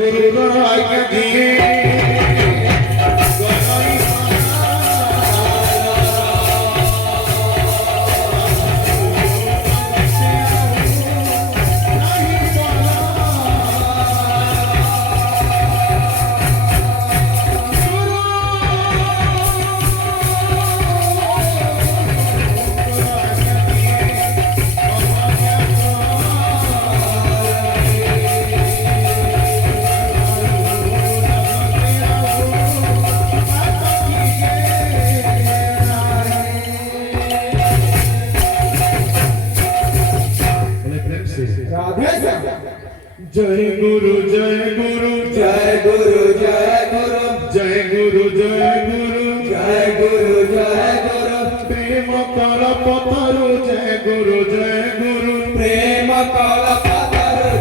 गुरु आज्ञा दिए जय गुरु जय गुरु जय गुरु जय गुरु जय गुरु जय गुरु जय गुरु जय गुरु प्रेम कर पथरु जय गुरु प्रेम कल पथरु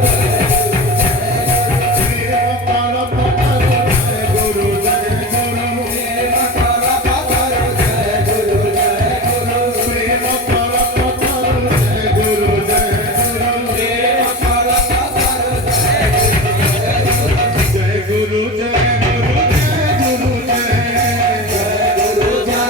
प्रेम कर पथरु जय गुरु प्रेम कल पथरु जय गुरु प्रेम कर पथरु जय गुरु प्रेम कल पथरु जय गुरु जय गुरु जय गुरु जय गुरु जय गुरु जय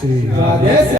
श्री राधे।